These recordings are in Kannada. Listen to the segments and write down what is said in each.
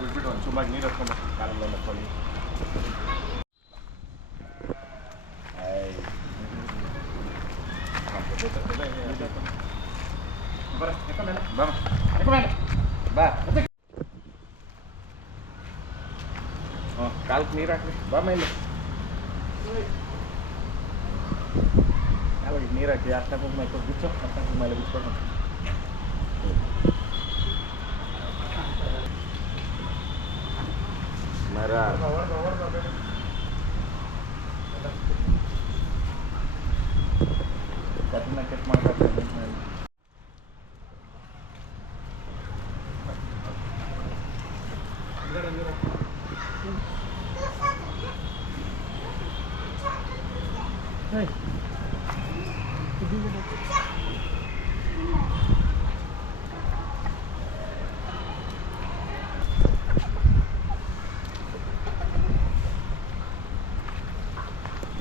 ಬಿಟ್ಬಿಟ್ಟು ಒಂದು ಸುಮಾರು ನೀರು ಹತ್ಕೊಂಡು ಕಾಲಲ್ಲ ಹತ್ಕೊಳ್ಳಿ. ಬಾ ಕಾಲಕ್ಕೆ ನೀರು ಹಾಕ್ರಿ. ಬಾ ಮೇಲೆ ಯಾವಾಗ ನೀರು ಹಾಕಿ ಅಷ್ಟ ಕುಂಕುಮ ಬಿಚ್ಚು ಅಷ್ಟ ಕುಂಕುಮ ಎಲ್ಲ ಬಿಚ್ಕೊಂಡು ಮರ ಕಟ್ನ ಕಟ್ ಮಾಡ್ಬೇಕು.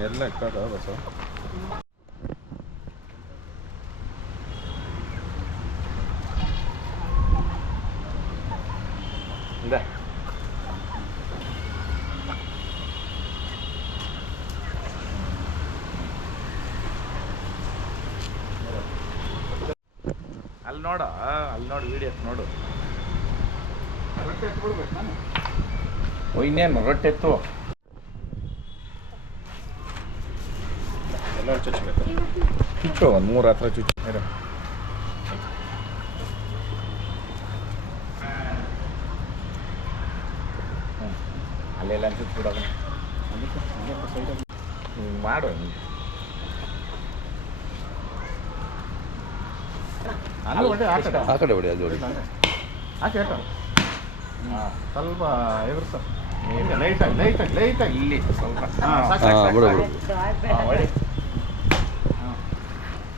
ಎಲ್ಲ ಇಕ್ಕದ ಬಸ ಇಂದ ಅಲ್ಲಿ ನೋಡ, ಅಲ್ಲಿ ನೋಡಿ ವಿಡಿಯೋ ನೋಡು. ಇನ್ನೇನು ರೊಟ್ಟೆ ಎತ್ತು ಎಲ್ಲ ಚುಚ್ಚಬೇಕು. ಚುಚ್ಚು ಒಂದು 3 ಹತ್ರ ಚುಚ್ಚು. ಅಲ್ಲೆಲ್ಲ ಚುಚ್ಬಿಡೋದು ಮಾಡು. ಆ ಕಡೆ ಬಿಡಿ, ಅದು ಹಾಕಿ ಹಾಂ ಸ್ವಲ್ಪ ಎದುರ್ಸ ಲೈಟಾಗಿ ಇಲ್ಲಿ ಸ್ವಲ್ಪ ಬಿಡು ಬಿಡು. ಹೊಡಿ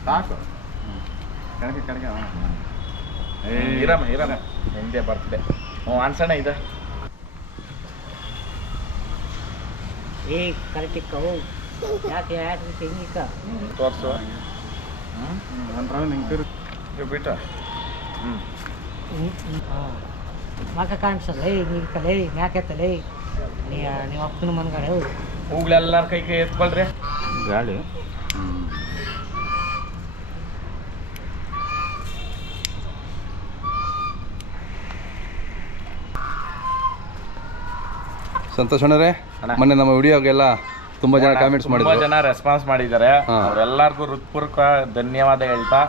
ಸಾಕು. ಕಣಕ್ಕೆ ಇರಮ್ಮ ಹಿಂದೆ ಬರ್ತದೆ. ಅನ್ಸೋಣ ಇದೆ ತೋರಿಸು. ಬಿಟ್ಟ ಮಾಕ ಕಾಣಿಸಲ್ಲ ನೀರು ಕಲೆ ಮ್ಯಾಕೆತ್ತಲೆ ನೀವು ಅಪ್ಪನ ಮನ್ಗಡೆ ಹೂಗಳೆಲ್ಲರ ಕೈ ಎತ್ಕೊಳ್ರಿ ಗಾಳಿ. ಸಂತೋಷ್ ಅಣ್ಣರೇ, ಮೊನ್ನೆ ನಮ್ಮ ವಿಡಿಯೋಗೆಲ್ಲ ತುಂಬಾ ಜನ ಕಾಮೆಂಟ್ಸ್ ಮಾಡಿದ್ರು, ತುಂಬಾ ಜನ ರೆಸ್ಪಾನ್ಸ್ ಮಾಡಿದ್ದಾರೆ. ಅವರೆಲ್ಲರಿಗೂ ಹೃತ್ಪೂರ್ವಕ ಧನ್ಯವಾದ ಹೇಳ್ತಾ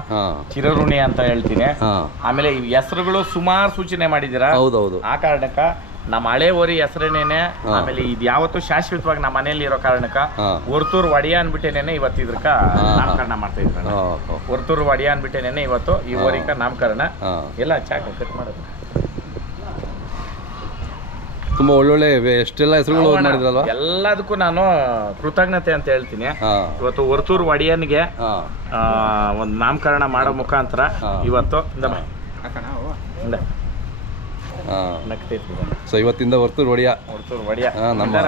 ಚಿರಋಣಿ ಅಂತ ಹೇಳ್ತೀನಿ. ಆಮೇಲೆ ಈ ಹೆಸರುಗಳು ಸುಮಾರು ಸೂಚನೆ ಮಾಡಿದ್ದೀರಾ. ಹೌದೌದು. ಆ ಕಾರಣಕ್ಕ ನಮ್ಮ ಹಳೆ ಓರಿ ಹೆಸರೇನೇನೆ. ಆಮೇಲೆ ಇದು ಯಾವತ್ತೂ ಶಾಶ್ವತವಾಗಿ ನಮ್ಮ ಮನೆಯಲ್ಲಿ ಇರೋ ಕಾರಣಕ್ಕ ಹೊರ್ತೂರು ಒಡೆಯ ಅನ್ಬಿಟ್ಟೇನೇನೆ ಇವತ್ತು ಇದಕ್ಕ ನಾಮಕರಣ ಮಾಡ್ತಾ ಇದ್ರು. ಹೊರ್ತೂರು ಒಡೆಯ ಅನ್ಬಿಟ್ಟೇನೇನೆ ಇವತ್ತು ಈ ಓರಿಕ ನಾಮಕರಣ. ಎಲ್ಲ ಚಾಕ ಕಟ್ ಮಾಡೋದು. ತುಂಬಾ ಒಳ್ಳೊಳ್ಳೆ ಎಷ್ಟೆಲ್ಲ ಹೆಸರುಗಳು ಮಾಡಿದ್ರಲ್ವಾ. ಎಲ್ಲದಕ್ಕೂ ನಾನು ಕೃತಜ್ಞತೆ ಅಂತ ಹೇಳ್ತೀನಿ. ಇವತ್ತು ಹೊರ್ತೂರು ಒಡೆಯನ್ಗೆ ಒಂದು ನಾಮಕರಣ ಮಾಡೋ ಮುಖಾಂತರ ಇವತ್ತು ಸೊ ಇವತ್ತಿಂದ ಹೊರ್ತೂರು ಒಡೆಯ ನಮ್ಮ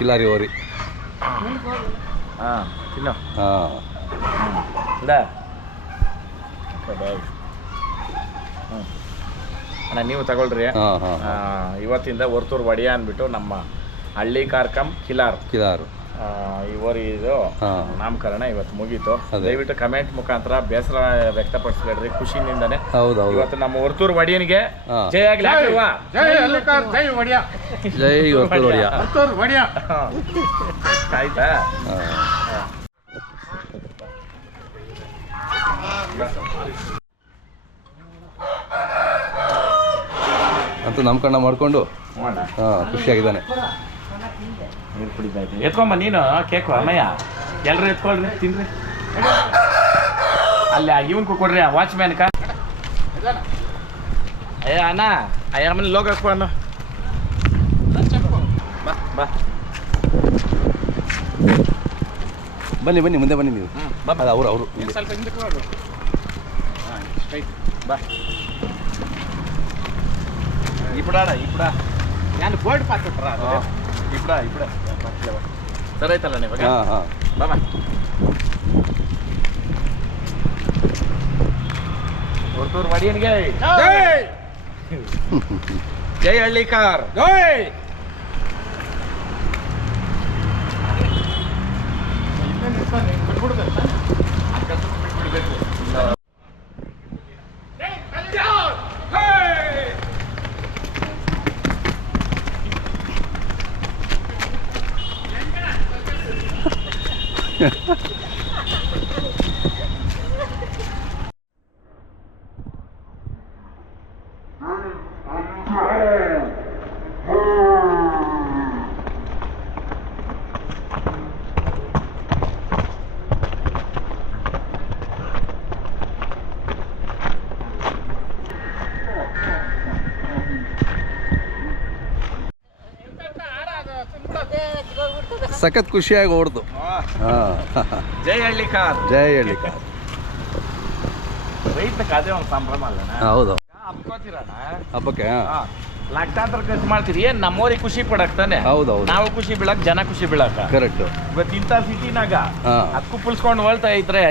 ಕಿಲಾರಿ ಓರಿ ತಿನ್ನೋ. ಅಣ್ಣ ನೀವು ತಗೊಳ್ರಿ. ಇವತ್ತಿಂದ ಹೊರ್ತೂರು ಒಡೆಯ ಅಂದ್ಬಿಟ್ಟು ನಮ್ಮ ಹಳ್ಳಿ ಕಾರ್ಕಂ ಕಿಲಾರ್ ಈ ಓರಿ ಇದು ನಾಮಕರಣ ಇವತ್ತು ಮುಗೀತು. ದಯವಿಟ್ಟು ಕಮೆಂಟ್ ಮುಖಾಂತರ ಬೇಸರ ವ್ಯಕ್ತಪಡಿಸ್ಬೇಡ್ರಿ, ಖುಷಿನಿಂದಾನೆ. ಇವತ್ತು ನಮ್ಮ ಹೊರ್ತೂರು ಒಡೆಯನಿಗೆ ಜೈ ಆಗ್ಲಿ. ಆಯ್ತಾ? ಅಂತ ನಾಮಕರಣ ಮಾಡಿಕೊಂಡು ಖುಷಿಯಾಗಿದ್ದಾನೆ. ನೀರು ಕುಡಿತಾ ಇದ್ದೀನಿ. ಎತ್ಕೊಂಬ ನೀನು ಕೇಕು ಅಮ್ಮಯ್ಯ. ಎಲ್ಲರೂ ಎತ್ಕೊಳ್ರಿ, ತಿನ್ರಿ. ಅಲ್ಲಿ ಇವನ್ಕು ಕೊಡ್ರಿ, ವಾಚ್ಮ್ಯಾನ್ಕ. ಏ ಅಣ್ಣ ಆಮೇಲೆ ಲೋಗಕ್ಕೂ ಅಣ್ಣ ಬಾ ಬಾ ಬನ್ನಿ ಬನ್ನಿ ಮುಂದೆ ಬನ್ನಿ ನೀವು ಬಾ ಅದು ಅವರು ಸ್ವಲ್ಪ ಹಿಂದಕ್ಕೆ ಹೋಗು ಹಾಂ ಸ್ಟ್ರೈಟ್ ಬಾ ಇಪ್ಪಡ ನಾನು ಬೋರ್ಡ್ ಪಾತ್ಬಿಟ್ರ ಇಪ್ಪಡ ಸರಿ ಆಯ್ತಲ್ಲ ನೀವು ಹಾಂ ಹಾಂ ಬಾ ಬಾ ಹೊರತೂರು ಮಡಿಯನ್ಗೆ ಜೈ ಹಳ್ಳಿಕಾರ್ ಜೈ ಸಖತ್ ಖುಷಿಯಾಗಿ ಓಡ್ದು ಹಾಂ ಜೈ ಹಳ್ಳಿಕಾರ್ ಜೈ ಹಳ್ಳಿ ಕಾರ್ ರೈತಕ್ಕೆ ಅದೇ ಒಂದು ಸಂಭ್ರಮ ಅಲ್ಲಣ್ಣ ಹೌದು ಹಬ್ಕೋತೀರಣ್ಣ ಹಬ್ಬಕ್ಕೆ ಹಾಂ ಲಕ್ಷಾಂತರ ಖರ್ಚು ಮಾಡ್ತೀರಿ ಏನ್ ನಮ್ಮವ್ರಿಗೆ ಖುಷಿ ಪಡಕ್ ತಾನೆ ಹೌದು ಹೌದು ನಾವು ಖುಷಿ ಬೀಳಕ್ ಜನ ಖುಷಿ ಬೀಳಕ ಕರೆಕ್ಟು ಇವತ್ತು ಇಂಥ ಸಿಟಿನಾಗ ಹಾಂ ಅದಕ್ಕೂ ಪುಲ್ಸ್ಕೊಂಡು ಹೋಳ್ತಾ ಇದ್ರೆ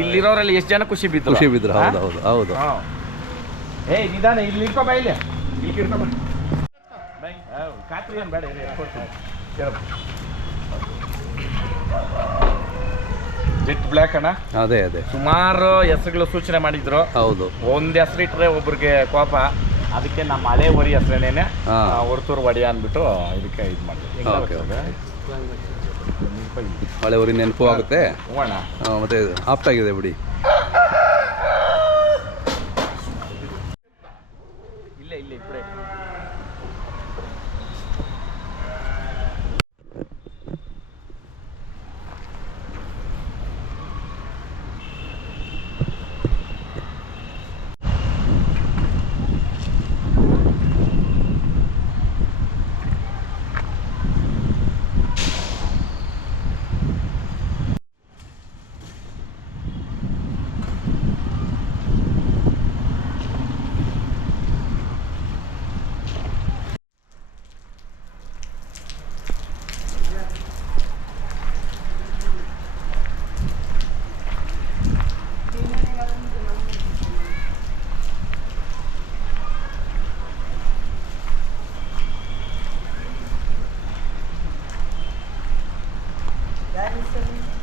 ಇಲ್ಲಿರೋರಲ್ಲಿ ಎಷ್ಟು ಜನ ಖುಷಿ ಬಿದ್ರು ಖುಷಿ ಬಿದ್ರು ಹೌದು ಹೌದು ಹೌದು ಹಾ. ಏಯ್ ನಿಧಾನ ಇಲ್ಲಿ ಇರ್ಕೋ ಬಾ ಇಲ್ಲಿ ಇರ್ಕೋ ಬಾ ಬೈ ಖಾತ್ರಿ ಏನು ಬೇಡ ಜೆಟ್ ಬ್ಲ್ಯಾಕ್ ಅಣ್ಣ ಅದೇ ಅದೇ ಸುಮಾರು ಹೆಸರುಗಳು ಸೂಚನೆ ಮಾಡಿದ್ರು ಹೌದು ಒಂದ್ ಹೆಸರು ಇಟ್ರೆ ಒಬ್ರಿಗೆ ಕೋಪ ಅದಕ್ಕೆ ನಮ್ಮ ಹಳೆ ಊರಿ ಹೆಸರೇನೇನೆ ಹಾ. ಹೊರತೂರು ಒಡೆಯ ಅಂದ್ಬಿಟ್ಟು ಇದಕ್ಕೆ ಇದು ಮಾಡಿದ್ವಿ ಓಕೆ ಹಳೆ ಊರಿನ ನೆನಪು ಆಗುತ್ತೆ ಹ್ಞೂ ಅಣ್ಣ ಮತ್ತೆ ಆಪ್ಟ್ ಆಗಿದೆ ಬಿಡಿ ಇಲ್ಲೇ ಇಬ್ಬರೇ That is